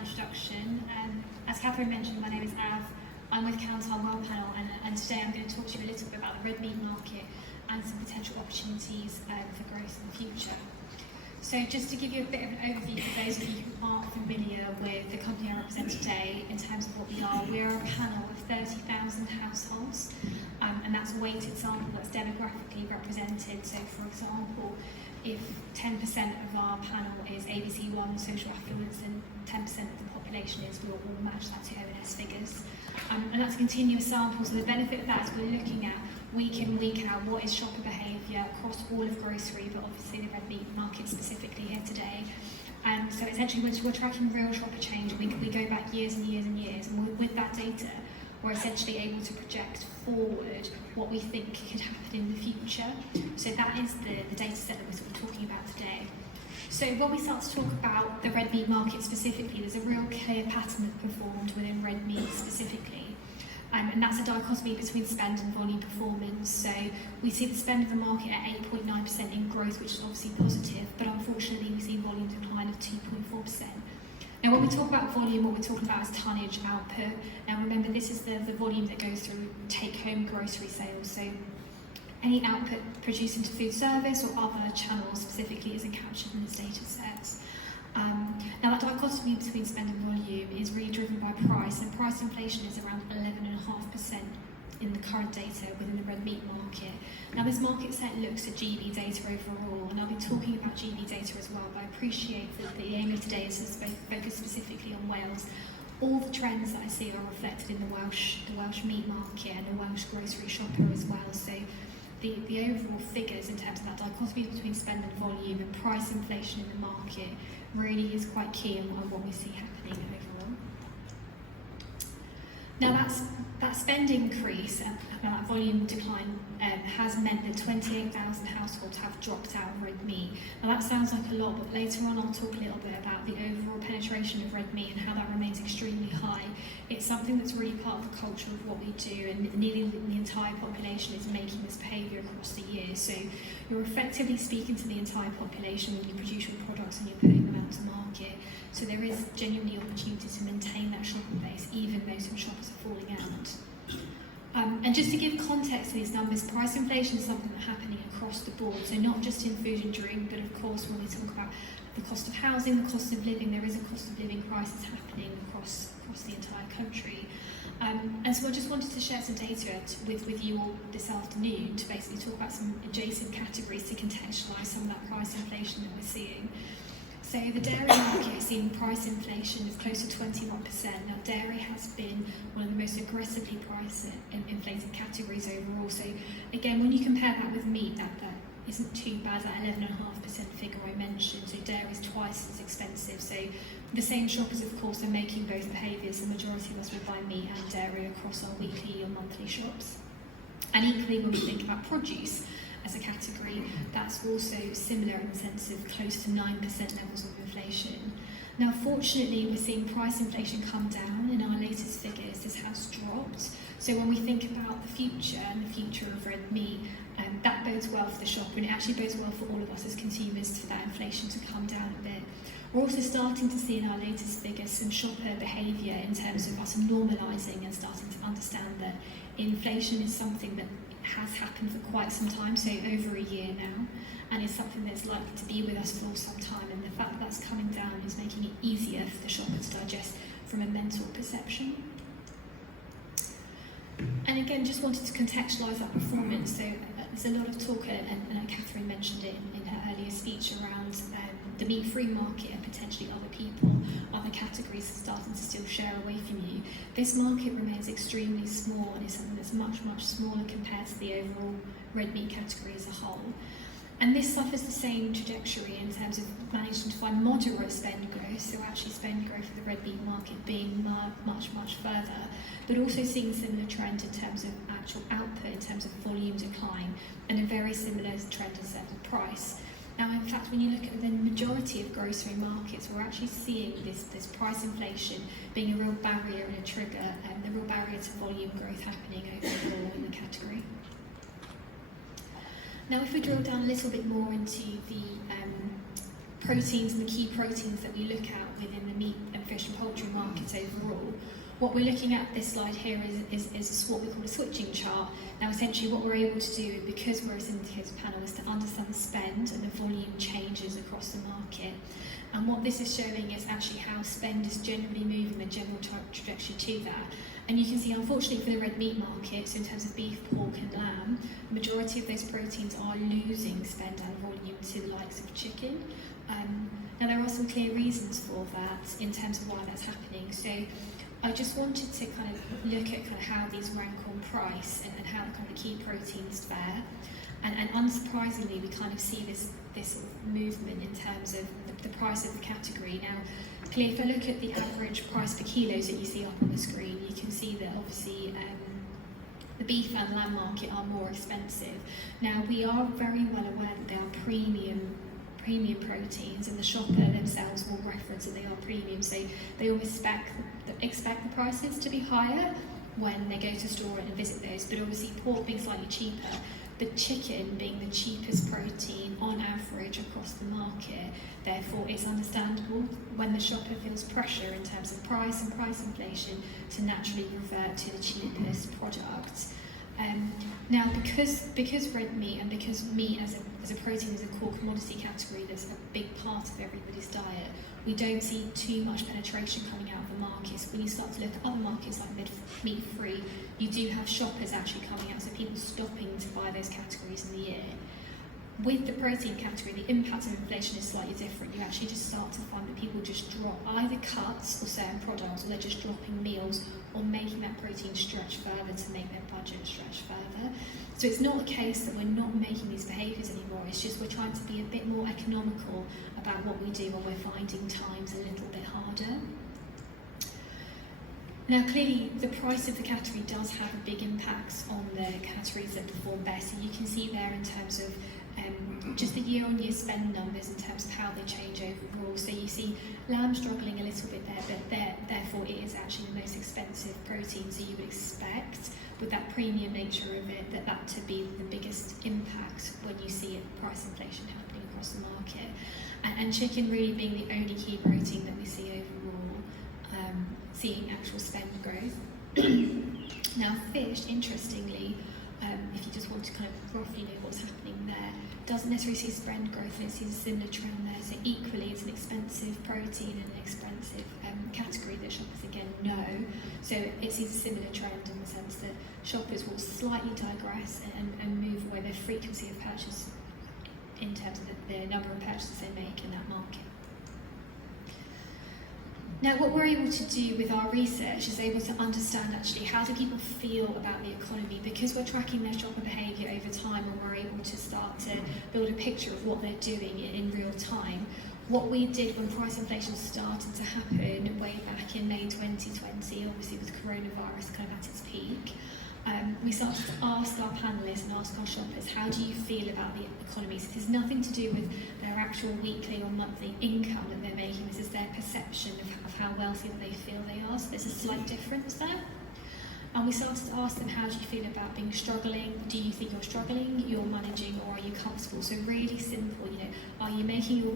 introduction. As Catherine mentioned, my name is Av. I'm with Kantar Worldpanel, and today I'm going to talk to you a little bit about the red meat market and some potential opportunities for growth in the future. So just to give you a bit of an overview for those of you who aren't familiar with the company I represent today in terms of what we are, we're a panel of 30,000 households, and that's a weighted sample that's demographically represented. So for example, if 10% of our panel is ABC1 social affluence and 10% of the population is, we'll match that to ONS figures. And that's a continuous sample, so the benefit of that is we're looking at week in, week out, what is shopper behaviour across all of grocery, but obviously the red meat market specifically here today. So essentially we're tracking real shopper change. We go back years and years and years, and with that data, we're essentially able to project forward what we think could happen in the future. So that is the data set that we're sort of talking about today. So when we start to talk about the red meat market specifically, there's a real clear pattern that's performed within red meat specifically. And that's a dichotomy between spend and volume performance. So we see the spend of the market at 8.9% in growth, which is obviously positive, but unfortunately we see volume decline of 2.4%. Now when we talk about volume, what we're talking about is tonnage output. Now remember, this is the volume that goes through take-home grocery sales. So any output produced into food service or other channels specifically isn't captured in this data set. Now that dichotomy between spend and volume is really driven by price, and price inflation is around 11.5% in the current data within the red meat market. Now this market set looks at GB data overall, and I'll be talking about GB data as well, but I appreciate that the aim of today is to focus specifically on Wales. All the trends that I see are reflected in the Welsh meat market and the Welsh grocery shopper as well. So the overall figures in terms of that dichotomy between spend and volume and price inflation in the market really is quite key on what we see happening overall. Now that spend increase and that volume decline has meant that 28,000 households have dropped out of red meat. Now that sounds like a lot, but later on I'll talk a little bit about the overall penetration of red meat and how that remains extremely high. It's something that's really part of the culture of what we do, and nearly the entire population is making this behaviour across the year. So you're effectively speaking to the entire population when you produce your products and you're putting them out to market. So there is genuinely opportunity to maintain that shopper base, even though some shoppers are falling out. And just to give context to these numbers, price inflation is something that's happening across the board, so not just in food and drink, but of course when we talk about the cost of housing, the cost of living, there is a cost of living crisis happening across the entire country. And so I just wanted to share some data with you all this afternoon to basically talk about some adjacent categories to contextualise some of that price inflation that we're seeing. So the dairy market has seen price inflation of close to 21%. Now dairy has been one of the most aggressively priced inflated categories overall. So again, when you compare that with meat, that isn't too bad, that 11.5% figure I mentioned. So dairy is twice as expensive. So the same shoppers, of course, are making both behaviours. The majority of us will buy meat and dairy across our weekly or monthly shops. And equally, when we think about produce as a category, that's also similar in the sense of close to 9% levels of inflation. Now, fortunately, we're seeing price inflation come down. In our latest figures, this has dropped. So when we think about the future and the future of red meat, that bodes well for the shopper, and it actually bodes well for all of us as consumers for that inflation to come down a bit. We're also starting to see in our latest figures some shopper behaviour in terms of us normalising and starting to understand that inflation is something that has happened for quite some time, so over a year now, and it's something that's likely to be with us for some time, and the fact that that's coming down is making it easier for the shopper to digest from a mental perception. And again, just wanted to contextualise that performance. So there's a lot of talk, and Catherine mentioned it in her earlier speech, around the meat-free market and potentially other people, other categories starting to still share away from you. This market remains extremely small, and is something that's much, much smaller compared to the overall red meat category as a whole. And this suffers the same trajectory in terms of managing to find moderate spend growth, so actually spend growth for the red meat market being much, much further, but also seeing a similar trend in terms of actual output, in terms of volume decline, and a very similar trend in terms of price. Now, in fact, when you look at the majority of grocery markets, we're actually seeing this price inflation being a real barrier and a trigger, and a real barrier to volume growth happening overall in the category. Now, if we drill down a little bit more into proteins and the key proteins that we look at within the meat and fish and poultry markets overall, what we're looking at this slide here is what we call a switching chart. Now essentially what we're able to do, because we're a syndicated panel, is to understand the spend and the volume changes across the market. And what this is showing is actually how spend is generally moving, the general trajectory to that. And you can see, unfortunately, for the red meat market, so in terms of beef, pork and lamb, the majority of those proteins are losing spend and volume to the likes of chicken. Now there are some clear reasons for that in terms of why that's happening. So I just wanted to kind of look at kind of how these rank on price and how the kind of key proteins fare. And unsurprisingly, we kind of see this sort of movement in terms of the price of the category. Now, clearly, if I look at the average price per kilos that you see up on the screen, you can see that obviously the beef and lamb market are more expensive. Now, we are very well aware that they are premium proteins, and the shopper themselves will reference that they are premium, so they always expect the prices to be higher when they go to store and visit those. But obviously, pork being slightly cheaper, but chicken being the cheapest protein on average across the market, therefore it's understandable when the shopper feels pressure in terms of price and price inflation to naturally revert to the cheapest product. Now, because red meat and because meat as a protein is a core commodity category that's a big part of everybody's diet, we don't see too much penetration coming out of the markets. When you start to look at other markets like meat-free, you do have shoppers actually coming out, so people stopping to buy those categories in the year. With the protein category, the impact of inflation is slightly different. You actually just start to find that people just drop either cuts or certain products, or they're just dropping meals or making that protein stretch further to make their budget stretch further. So it's not a case that we're not making these behaviours anymore, it's just we're trying to be a bit more economical about what we do when we're finding times a little bit harder. Now, clearly, the price of the category does have a big impact on the categories that perform best. And you can see there in terms of just the year-on-year spend numbers in terms of how they change overall. So you see lamb struggling a little bit there, but therefore it is actually the most expensive protein. So you would expect, with that premium nature of it, that to be the biggest impact when you see price inflation happening across the market. And chicken really being the only key protein that we see overall, seeing actual spend growth. Now, fish, interestingly, if you just want to kind of roughly know what's happening there, doesn't necessarily see spend growth, and it sees a similar trend there. So equally, it's an expensive protein and an expensive category that shoppers again know. So it sees a similar trend in the sense that shoppers will slightly digress and move away their frequency of purchase in terms of the number of purchases they make in that market. Now, what we're able to do with our research is able to understand actually how do people feel about the economy, because we're tracking their shopper behaviour over time, and we're able to start to build a picture of what they're doing in real time. What we did when price inflation started to happen way back in May 2020, obviously with coronavirus kind of at its peak, we started to ask our panellists and ask our shoppers, how do you feel about the economy? So this is nothing to do with their actual weekly or monthly income that they're making, this is their perception of how wealthy that they feel they are, so there's a slight difference there. And we started to ask them, how do you feel about being struggling? Do you think you're struggling, you're managing, or are you comfortable? So really simple, are you making your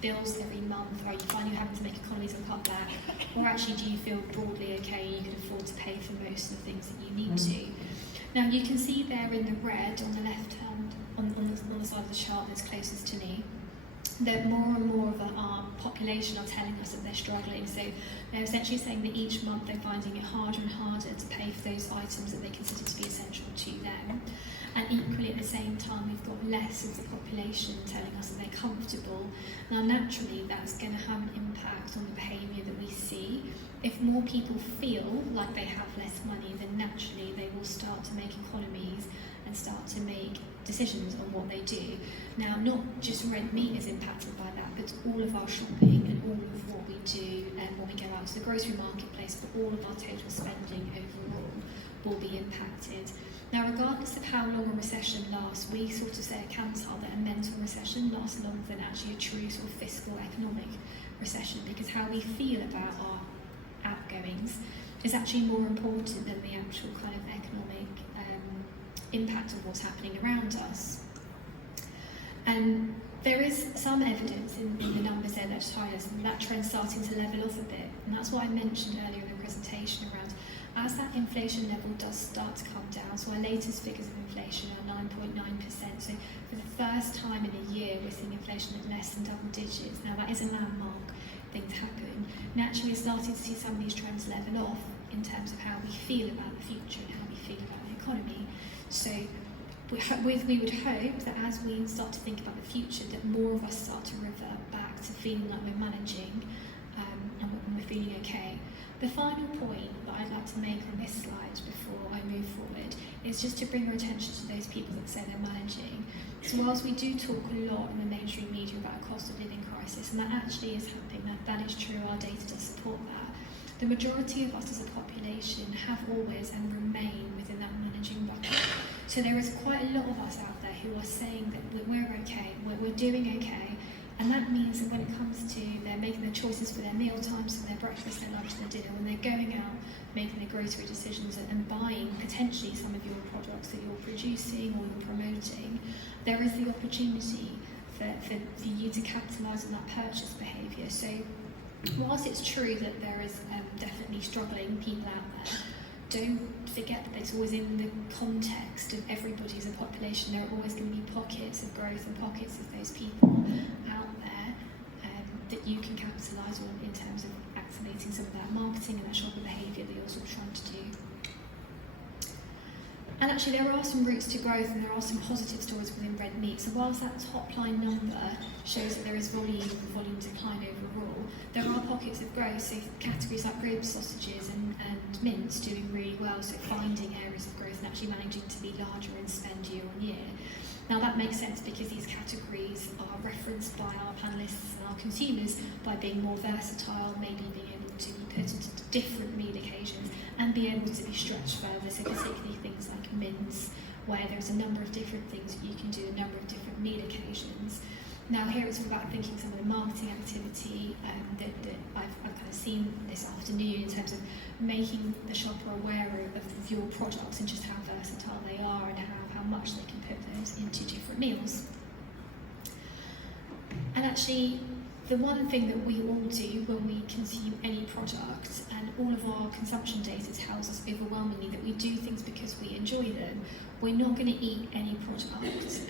bills every month, or are you finding you're having to make economies and cut back? Or actually, do you feel broadly okay, you can afford to pay for most of the things that you need to? Now, you can see there in the red on the left hand, on the side of the chart that's closest to me, that more and more of our population are telling us that they're struggling. So they're essentially saying that each month they're finding it harder and harder to pay for those items that they consider to be essential to them. And equally at the same time, we've got less of the population telling us that they're comfortable. Now, naturally, that's going to have an impact on the behaviour that we see. If more people feel like they have less money, then naturally they will start to make economies and start to make decisions on what they do. Now, not just red meat is impacted by that, but all of our shopping and all of what we do when we go out to the grocery marketplace, but all of our total spending overall will be impacted. Now, regardless of how long a recession lasts, we sort of say at Kantar that a mental recession lasts longer than actually a true sort of fiscal economic recession, because how we feel about our outgoings is actually more important than the actual kind of economic impact of what's happening around us. And there is some evidence in the numbers there that show us that trend's starting to level off a bit, and that's what I mentioned earlier in the presentation around as that inflation level does start to come down. So our latest figures of inflation are 9.9%. So for the first time in a year, we're seeing inflation at less than double digits. Now that is a landmark thing to happen. Naturally, we're starting to see some of these trends level off in terms of how we feel about the future and how we feel about the economy. So we would hope that as we start to think about the future, that more of us start to revert back to feeling like we're managing and we're feeling okay. The final point that I'd like to make on this slide before I move forward is just to bring your attention to those people that say they're managing. So whilst we do talk a lot in the mainstream media about a cost of living crisis, and that actually is happening, that is true, our data does support that, the majority of us as a population have always and remain within that managing bucket. So there is quite a lot of us out there who are saying that we're okay, we're doing okay, and that means that when it comes to they're making their choices for their meal times, for their breakfast, their lunch, their dinner, when they're going out, making their grocery decisions and buying potentially some of your products that you're producing or you're promoting, there is the opportunity for you to capitalise on that purchase behaviour. So whilst it's true that there is definitely struggling people out there, don't forget that it's always in the context of everybody as a population. There are always going to be pockets of growth and pockets of those people out there that you can capitalise on in terms of activating some of that marketing and that shopper behaviour that you're sort of trying to do. And actually there are some routes to growth and there are some positive stories within red meat. So whilst that top line number shows that there is volume decline overall, there are pockets of growth. So categories like ribs, sausages and mince doing really well, so finding areas of growth and actually managing to be larger in spend year on year. Now that makes sense because these categories are referenced by our panellists and our consumers by being more versatile, maybe being able to be put into different meal occasions and be able to be stretched further, so particularly things like mince, where there's a number of different things that you can do, a number of different meal occasions. Now here it's all about thinking some of the marketing activity that I've kind of seen this afternoon in terms of making the shopper aware of your products and just how versatile they are and how much they can put those into different meals. And actually, the one thing that we all do when we consume any product, and all of our consumption data tells us overwhelmingly that we do things because we enjoy them. We're not going to eat any product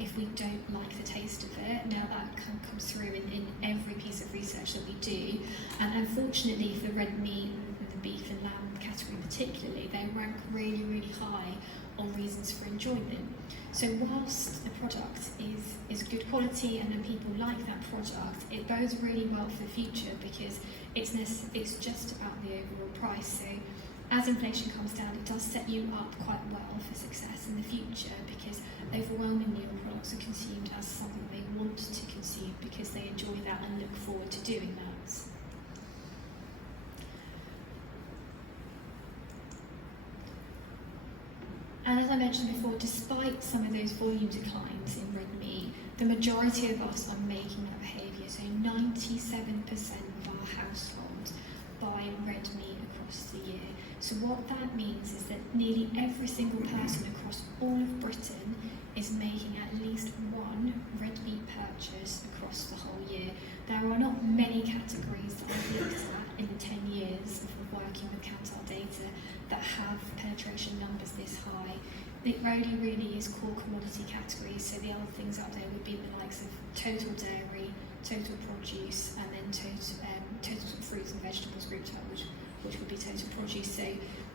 if we don't like the taste of it. Now that comes through in every piece of research that we do, and unfortunately for red meat and the beef and lamb category particularly, they rank really, really high on reasons for enjoyment. So whilst the product is good quality and then people like that product, it bodes really well for the future because it's just about the overall price. So as inflation comes down, it does set you up quite well for success in the future because overwhelmingly your products are consumed as something they want to consume because they enjoy that and look forward to doing that. And as I mentioned before, despite some of those volume declines in red meat, the majority of us are making that behaviour. So 97% of our households buy red meat across the year. So what that means is that nearly every single person across all of Britain is making at least one red meat purchase across the whole year. There are not many categories that I've looked at in the 10 years of working with Kantar data that have penetration numbers this high. It really is core commodity categories, so the other things up there would be the likes of total dairy, total produce, and then total fruits and vegetables grouped up, which would be total produce. So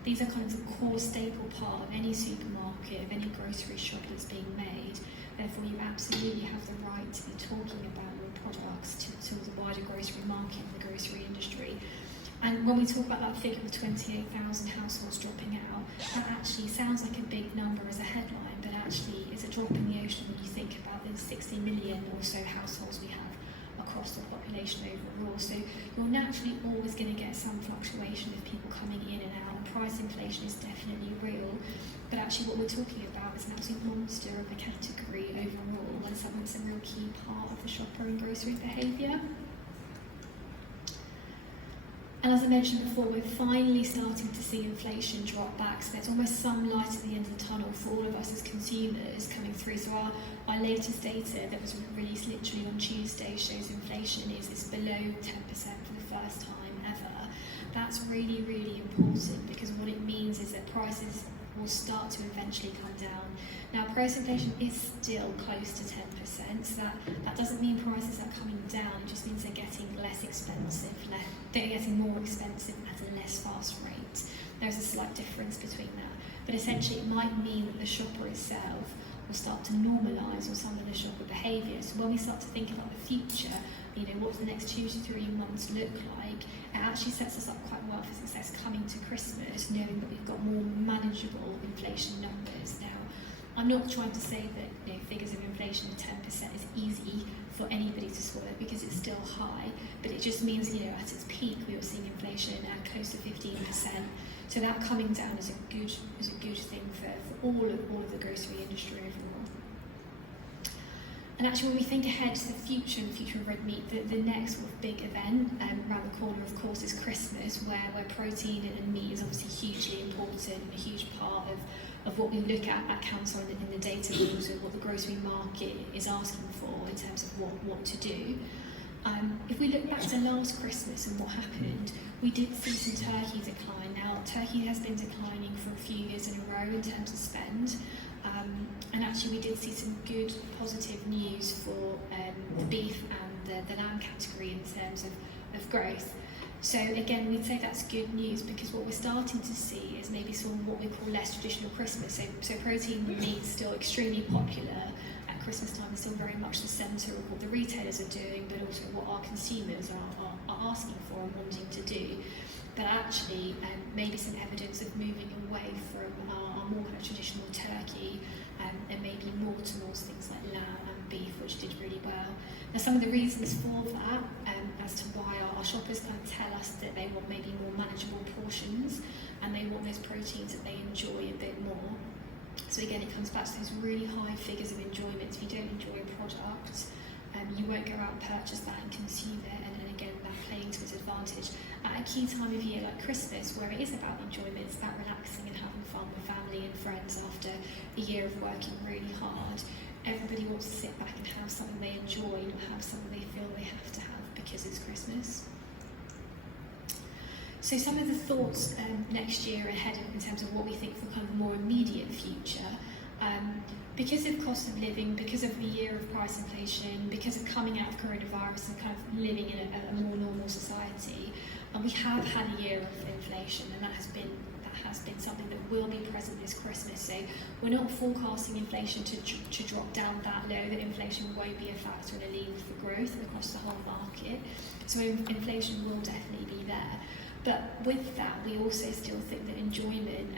these are kind of the core staple part of any supermarket, of any grocery shop that's being made. Therefore, you absolutely have the right to be talking about your products to the wider grocery market and the grocery industry. And when we talk about that figure of 28,000 households dropping out, that actually sounds like a big number as a headline, but actually it's a drop in the ocean when you think about the 60 million or so households we have across the population overall. So you're naturally always going to get some fluctuation of people coming in and out, and price inflation is definitely real, but actually what we're talking about is an absolute monster of a category overall, and something that's a real key part of the shopper and grocery behaviour. And as I mentioned before, we're finally starting to see inflation drop back, so there's almost some light at the end of the tunnel for all of us as consumers coming through. So our latest data that was released literally on Tuesday shows inflation is below 10% for the first time ever. That's really, really important, because what it means is that prices will start to eventually come down. Now, price inflation is still close to 10%, so that doesn't mean prices are coming down, it just means they're getting less expensive, they're getting more expensive at a less fast rate. There's a slight difference between that, but essentially it might mean that the shopper itself will start to normalise on some of the shopper behaviour. So when we start to think about the future, you know, what the next 2 to 3 months look like, it actually sets us up quite well for success coming to Christmas, knowing that we've got more manageable inflation numbers. Now, I'm not trying to say that, you know, figures of inflation of 10% is easy for anybody to swallow, because it's still high, but it just means, you know, at its peak we were seeing inflation at close to 15%. So that coming down is a good thing for all of the grocery industry overall. And actually, when we think ahead to the future and the future of red meat, the next sort of big event around the corner, of course, is Christmas, where protein and meat is obviously hugely important and a huge part of what we look at Kantar in the data, but also what the grocery market is asking for in terms of what to do. If we look back to last Christmas and what happened, we did see some turkey decline. Now, turkey has been declining for a few years in a row in terms of spend, and actually we did see some good positive news for the beef and the lamb category in terms of growth. So again, we'd say that's good news, because what we're starting to see is maybe some of what we call less traditional Christmas. So protein and meat is still extremely popular at Christmas time, is still very much the centre of what the retailers are doing, but also what our consumers are asking for and wanting to do. But actually, maybe some evidence of moving away from our more kind of traditional turkey, and maybe more towards things like lamb and beef, which did really well. Now, some of the reasons for that, as to why our shoppers kind of tell us that they want maybe more manageable portions, and they want those proteins that they enjoy a bit more. So again, it comes back to those really high figures of enjoyment. If you don't enjoy a product, you won't go out and purchase that and consume it, and again, that playing to its advantage. At a key time of year like Christmas, where it is about enjoyment, it's about relaxing and having fun with family and friends after a year of working really hard. Everybody wants to sit back and have something they enjoy, not have something they feel they have to have because it's Christmas. So some of the thoughts next year ahead in terms of what we think for kind of more immediate future, because of cost of living, because of the year of price inflation, because of coming out of coronavirus and kind of living in a more normal society, and we have had a year of inflation, and that has been something that will be present this Christmas. So we're not forecasting inflation to drop down that low, that inflation won't be a factor in a lever for growth across the whole market. So inflation will definitely be there. But with that, we also still think that enjoyment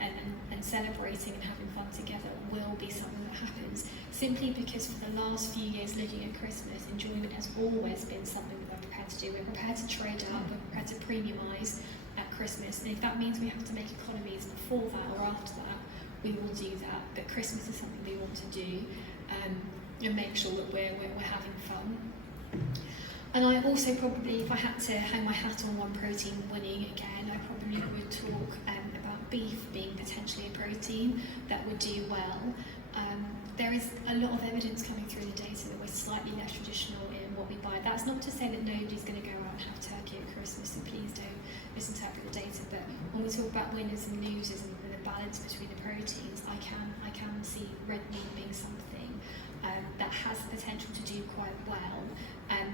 and celebrating and having fun together will be something that happens, simply because for the last few years looking at Christmas, enjoyment has always been something that we're prepared to do. We're prepared to trade up, we're prepared to premiumise at Christmas, and if that means we have to make economies before that or after that, we will do that. But Christmas is something we want to do, and make sure that we're having fun. And I also probably, if I had to hang my hat on one protein winning again, I probably would talk about beef being potentially a protein that would do well. There is a lot of evidence coming through the data that we're slightly less traditional in what we buy. That's not to say that nobody's going to go out and have turkey at Christmas, so please don't misinterpret the data. But when we talk about winners and losers and the balance between the proteins, I can see red meat being something that has the potential to do quite well.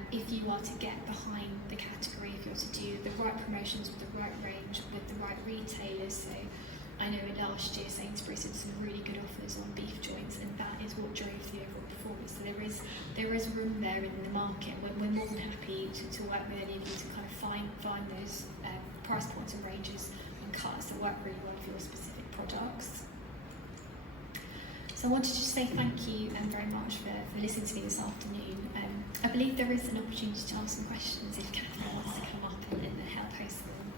If you are to get behind the category, if you're to do the right promotions with the right range, with the right retailers. So I know last year Sainsbury's did some really good offers on beef joints, and that is what drove the overall performance. So there is room there in the market. We're more than happy to work with any of you to kind of find those price points and ranges and cuts that work really well for your specific products. So I wanted to just say thank you very much for listening to me this afternoon. I believe there is an opportunity to ask some questions if Catherine wants to come up and help host them.